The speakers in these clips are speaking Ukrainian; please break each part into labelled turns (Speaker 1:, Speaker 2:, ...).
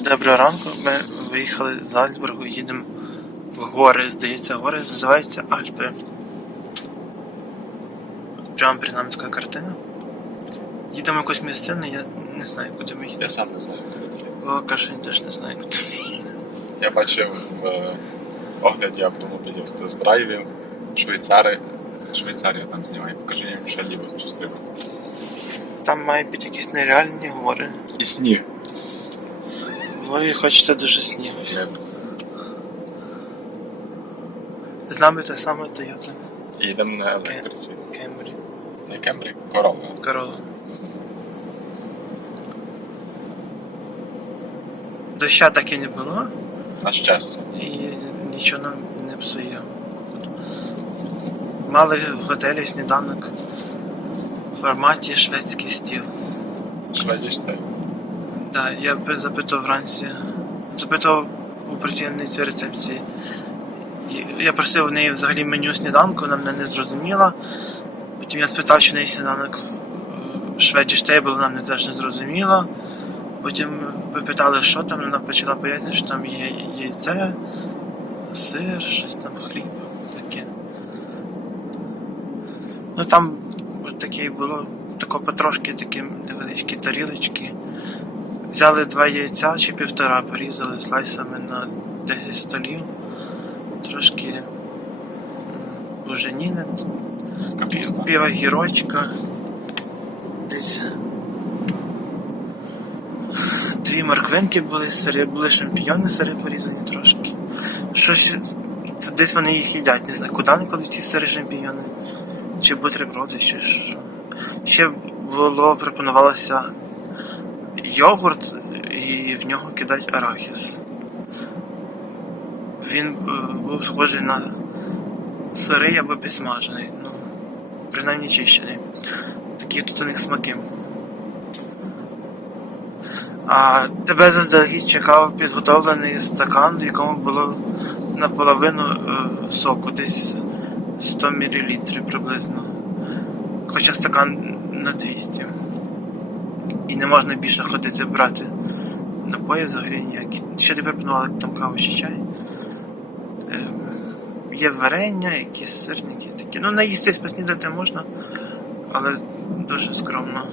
Speaker 1: Доброго ранку. Ми виїхали з Зальцбургу, їдемо в гори. Здається, гори називаються Альпи. Прямо перед нами така картина. Їдемо в якусь місцину, я не знаю, куди ми їдемо.
Speaker 2: Я сам не знаю, куди.
Speaker 1: Бо каже, теж не знаю, куди ми їдемо.
Speaker 2: Я бачив в е, огляді автомобілів з тест-драйвів, швейцари. Швейцарія там знімає. Покажи їм ще ліву частину.
Speaker 1: Там мають бути якісь нереальні гори.
Speaker 2: І сніг.
Speaker 1: Ви хочете дуже снігу. З нами те саме Toyota
Speaker 2: Їдемо на електриці.
Speaker 1: Camry.
Speaker 2: Не Кемрі, корова.
Speaker 1: Corolla. Доща так і не було.
Speaker 2: На щастя.
Speaker 1: І нічого нам не псує. Мали в готелі сніданок в форматі шведський стіл.
Speaker 2: Шведіш те.
Speaker 1: Да, я запитав вранці. Запитав у працівниці рецепції. Я просив у неї взагалі меню сніданку, вона мене не зрозуміла. Потім я спитав, чи неї сніданок в, в Шведіш Тейбл, вона мене теж не зрозуміла. Потім ми питали, що там, вона почала пояснити, що там є яйце, сир, щось там хліб, таке. Ну там таке було, тако потрошки такі невеличкі тарілочки. Взяли два яйця чи півтора, порізали слайсами на 10 столів. Трошки буженіни, піва гірочка. Десь дві морквинки були сири, були шампіньони сири порізані трошки. Щось десь вони їх їдять, не знаю, куди вони кладуть ті сири шампіньони. Чи бутерброди, чи що. Ще було, пропонувалося йогурт і в нього кидають арахіс. Він е, був схожий на сирий або підсмажений, ну, принаймні чищений. Такі тут у них смаки. А тебе заздалегідь чекав підготовлений стакан, в якому було наполовину е, соку, десь 100 мл приблизно. Хоча стакан на 200. І не можна більше ходити брати напої взагалі ніякі. Ще тебе пропонували там каву чи чай. Е, Є варення, якісь сирники такі. Ну, наїстись поснідати можна, але дуже скромно.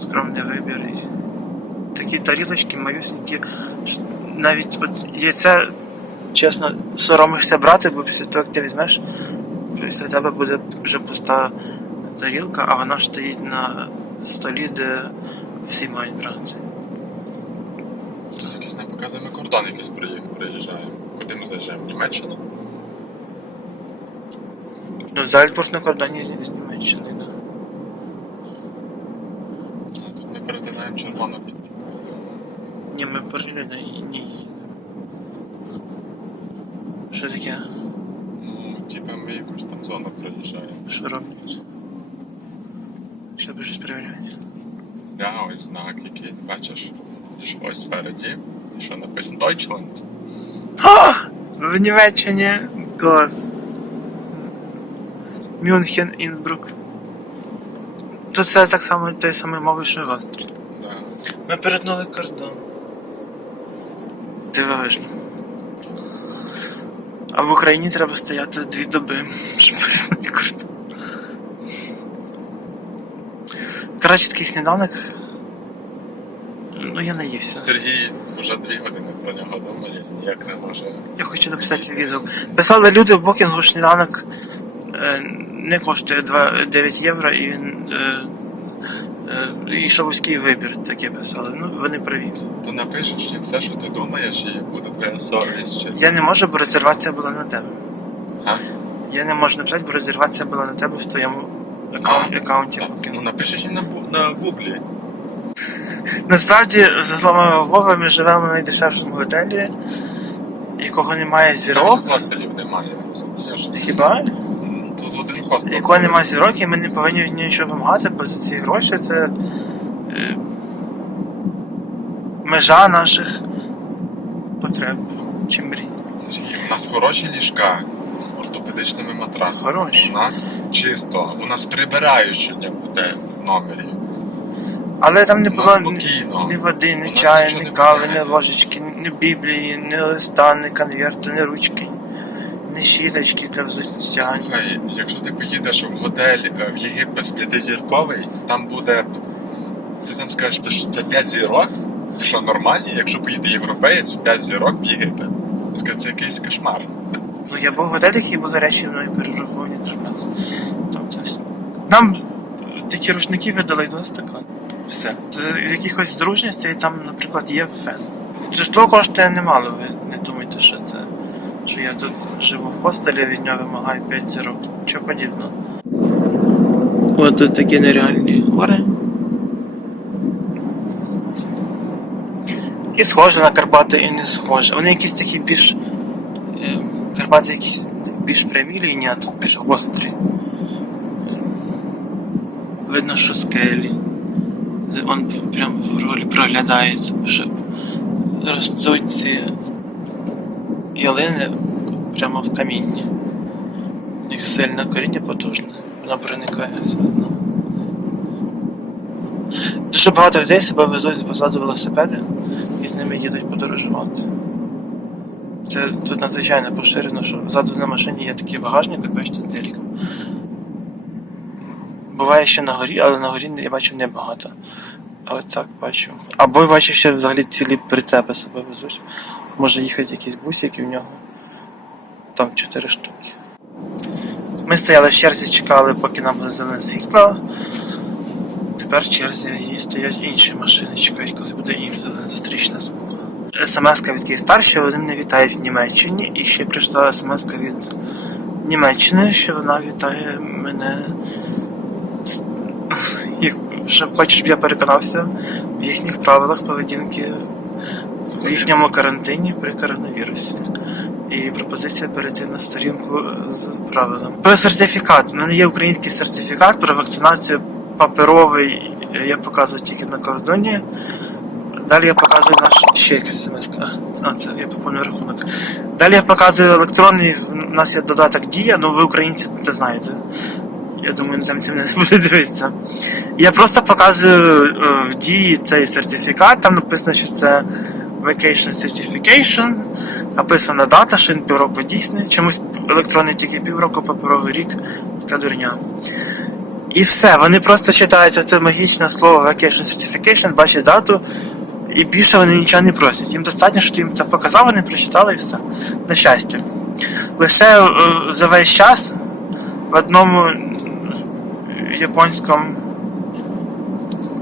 Speaker 1: Скромний вибір. І Такі тарілочки малюсенькі. Навіть от яйце, чесно, соромишся брати, бо після того, як ти візьмеш, після тебе буде вже пуста тарілка, а вона ж стоїть на столі, де всі мають брати.
Speaker 2: Тут якийсь показує ми кордон якийсь приїжджає. Куди ми заїжджаємо? В Німеччину?
Speaker 1: Ну, Зальцбург на кордоні з- Німеччиною, да.
Speaker 2: А тут ми перетинаємо червону лінію.
Speaker 1: Ні, ми паралельно і не їдемо. Що таке?
Speaker 2: Ну, типа ми якусь там зону проїжджаємо.
Speaker 1: Що роблять? Що би щось перевіряють?
Speaker 2: Да, ось знак який, бачиш? Що Ось спереді, що написано Deutschland.
Speaker 1: А! В Німеччині клас. Мюнхен, Інсбрук. Тут все так само той самий мови, що і вас.
Speaker 2: Да.
Speaker 1: Ми перетнули кордон. Дивовижно. А в Україні треба стояти дві доби, щоб перетнути кордон. Коротше, такий сніданок. Ну, я наївся.
Speaker 2: Сергій вже дві години про нього думає, ніяк не може.
Speaker 1: Я хочу написати відео. Писали люди в букінгу сніданок е, не коштує 2, 9 євро і він. Е, е, і що вузький вибір таке писали. Ну, вони праві.
Speaker 2: То напишеш їм все, що ти думаєш, і буде твоя совість чи
Speaker 1: Я не можу, бо резервація була на тебе.
Speaker 2: А?
Speaker 1: Я не можу написати, бо резервація була на тебе в твоєму аккаунт,
Speaker 2: ну напишеш їм на, на гуглі.
Speaker 1: Насправді, за словами Вова, ми живемо в найдешевшому готелі, якого немає зірок.
Speaker 2: Навіть хостелів немає?
Speaker 1: Хіба?
Speaker 2: Тут один хостел.
Speaker 1: Якого немає зірок, і ми не повинні від нічого вимагати, бо за ці гроші це е, межа наших потреб чи мрій.
Speaker 2: Сергій, у нас хороші ліжка ортопедичними матрасами.
Speaker 1: Хороші.
Speaker 2: У нас чисто, у нас прибирають щодня буде в номері.
Speaker 1: Але там не було
Speaker 2: спокійно.
Speaker 1: ні води, ні чаю, ні кави, ні ложечки, ні біблії, ні листа, ні конверту, ні ручки, ні щіточки для взуття.
Speaker 2: Слухай, якщо ти поїдеш в готель е, в Єгипет п'ятизірковий, там буде. Ти там скажеш, це ж це 5 зірок? Що нормальні, якщо поїде європеєць, 5 зірок в Єгипет. Я це якийсь кошмар.
Speaker 1: Ну, я був в готелях і були речі мною перераховані. Тобто, нам такі рушники видали два стакан. Все. З якихось зручностей там, наприклад, є фен. Житло коштує немало, ви не думайте, що це. Що я тут живу в хостелі, від нього вимагаю 5 зірок. Чого подібного. От тут такі нереальні гори. І схоже на Карпати, і не схоже. Вони якісь такі більш. Карпати якісь більш прямі лінії, а тут більш гострі. Видно, що скелі. Он прям в ролі проглядається, що ростуть ці ялини прямо в камінні. У них сильне коріння потужне. Воно проникає все одно. Дуже багато людей себе везуть з позаду велосипеди і з ними їдуть подорожувати. Це тут надзвичайно поширено, що ззаду на машині є такий багажник, як бачите, делік. Буває ще на горі, але на горі я бачу небагато. От так бачу. Або я бачу ще взагалі цілі прицепи себе везуть. Може їхати якийсь бусик і в нього там 4 штуки. Ми стояли в черзі, чекали, поки нам буде зелене світло. Тепер в черзі стоять інші машини, чекають, коли буде їм зелена зустрічна смуга. СМС від Київстар, вони мене вітають в Німеччині, і ще прийшла смс від Німеччини, що вона вітає мене. з- як- Що хоче, щоб я переконався в їхніх правилах поведінки в їхньому карантині при коронавірусі. І пропозиція перейти на сторінку з правилами. Про сертифікат. У мене є український сертифікат про вакцинацію паперовий. Я показую тільки на кордоні. Далі я показую наш ще якась смс. А, це я поповню рахунок. Далі я показую електронний. У нас є додаток Дія, ну ви українці це знаєте. Я думаю, іноземці не будуть дивитися. Я просто показую е, в дії цей сертифікат, там написано, що це Vacation Certification, написана дата, що він півроку дійсний. Чомусь електронний тільки півроку, паперовий рік, така дурня. І все, вони просто читають це магічне слово Vacation Certification, бачать дату, і більше вони нічого не просять. Їм достатньо, що ти їм це показав, вони прочитали і все. На щастя. Лише е, за весь час в одному японському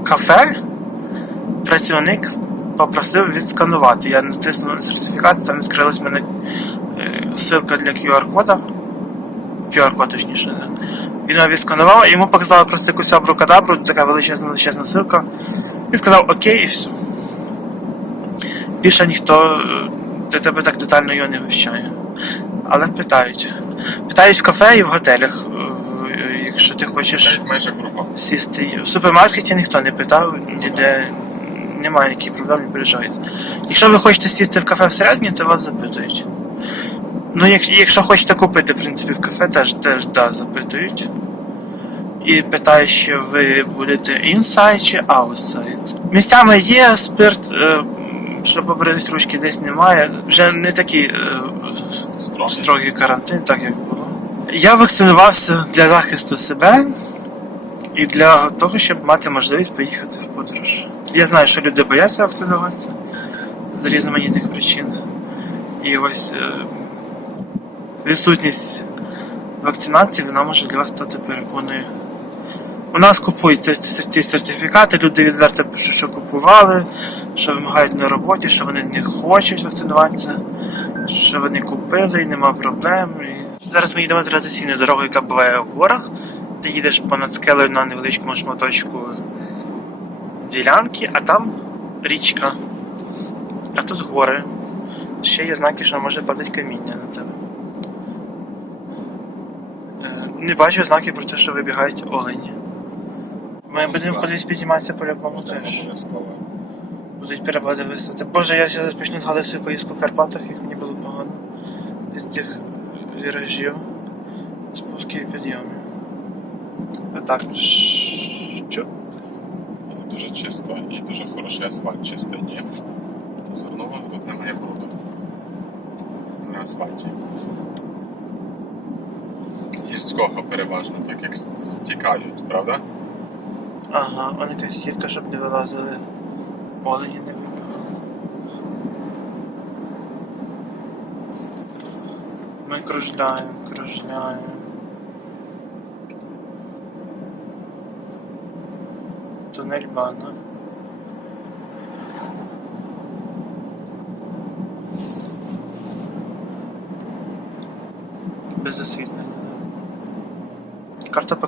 Speaker 1: кафе працівник попросив відсканувати. Я натиснув на сертифікат, там відкрилась мене е, ссылка для QR-кода. QR-код точніше. Він його відсканував, і йому показали просто якусь абракадабру, така величезна величезна ссылка. Він сказав окей і все. Більше ніхто тебе так детально його не вивчає. Але питають. Питають в кафе і в готелях, якщо ти хочеш
Speaker 2: майже
Speaker 1: сісти. В супермаркеті ніхто не питав, ніде немає ніяких проблем, не переживайте. Якщо ви хочете сісти в кафе всередині, то вас запитують. Ну, як, якщо хочете купити, в принципі, в кафе, теж, теж да, запитують. І питають, що ви будете inside чи outside. Місцями є спирт, щоб побрились ручки десь немає. Вже не такий е,
Speaker 2: Строго.
Speaker 1: строгий карантин, так як було. Я вакцинувався для захисту себе і для того, щоб мати можливість поїхати в подорож. Я знаю, що люди бояться вакцинуватися з різноманітних причин. І ось е, відсутність вакцинації вона може для вас стати перепоною. У нас купують ці, ці сертифікати, люди відверто пишуть, що купували, що вимагають на роботі, що вони не хочуть вакцинуватися, що вони купили і нема проблем. І... Зараз ми їдемо традиційною дорогою, яка буває в горах. Ти їдеш понад скелею на невеличкому шматочку ділянки, а там річка. А тут гори. Ще є знаки, що може падати каміння на тебе. Е, Не бачу знаків про те, що вибігають олені. Ми будемо кудись підніматися по-любому теж. Будуть перепади висоти. Боже, я зараз почну згадати свою поїздку в Карпатах, як мені було погано. З цих віражів, спусків і підйомів. Отак. Що?
Speaker 2: Дуже чисто і дуже хороший асфальт чистий, звернув увагу, тут немає бруду. На асфальті. Гірського переважно, так як стікають, правда?
Speaker 1: Ага, он якась сітка, щоб не вилазили. Олені не вибігали. Ми кружляємо, кружляємо. Тунель бана. Без освітлення.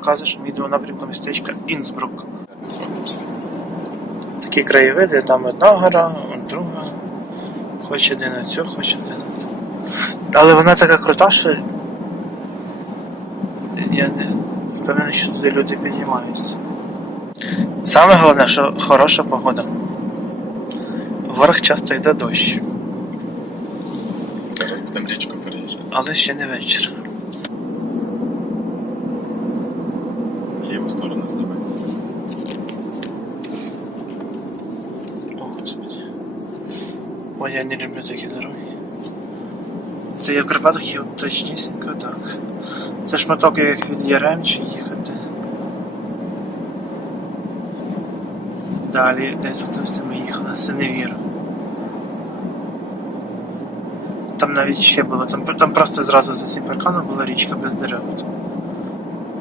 Speaker 1: Карта показує, що ми йдемо напрямку містечка Інсбрук. Такі краєвиди, там одна гора, друга. Хоч один на цю, хоч один на ту. Але вона така крута, що я не впевнений, що туди люди піднімаються. Саме головне, що хороша погода. Вверх часто йде дощ,
Speaker 2: Зараз будемо річку переїжджати.
Speaker 1: але ще не вечір.
Speaker 2: Ліву сторону знімай.
Speaker 1: О, господи. Ой, я не люблю такі дороги. Це є в Карпатах точнісінько так. Це шматок як від Яремчі їхати. Далі, десь тут це ми їхали, Синевір. Там навіть ще було, там, там просто зразу за цим парканом була річка без дерев.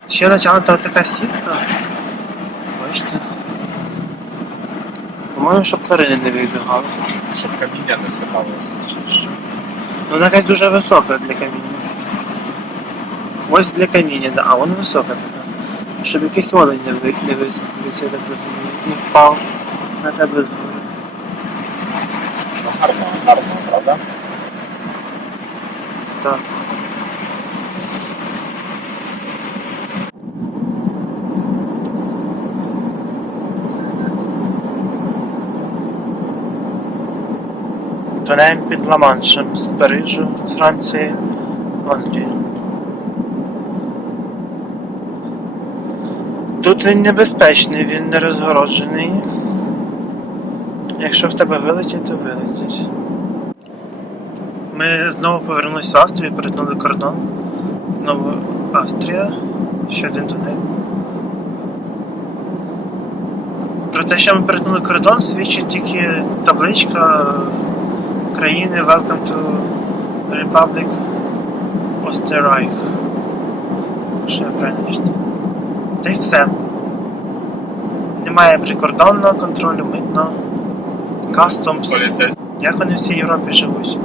Speaker 1: Ще натягнута така сітка. Бачите? По-моєму, щоб тварини не вибігали.
Speaker 2: Щоб каміння не сипалося.
Speaker 1: Ну, вона якась дуже висока для каміння. Ось для каміння, да. а вона висока така. Щоб якийсь олень не, ви, не висохнувся, я так розумію, не впав на тебе згори.
Speaker 2: Ну, гарно, гарно, правда?
Speaker 1: Так. Тонем під Ла-Маншем з Парижу, з Франції в. Тут він небезпечний, він не розгороджений. Якщо в тебе вилетить, то вилетить. Ми знову повернулися в Австрію, перетнули кордон. Знову Австрія. Ще один тунель. Про те, що ми перетнули кордон, свідчить тільки табличка країни Welcome to Republic Österreich. Я правильно. Та й все. Немає прикордонного контролю, митного, customs. Як вони в цій Європі живуть?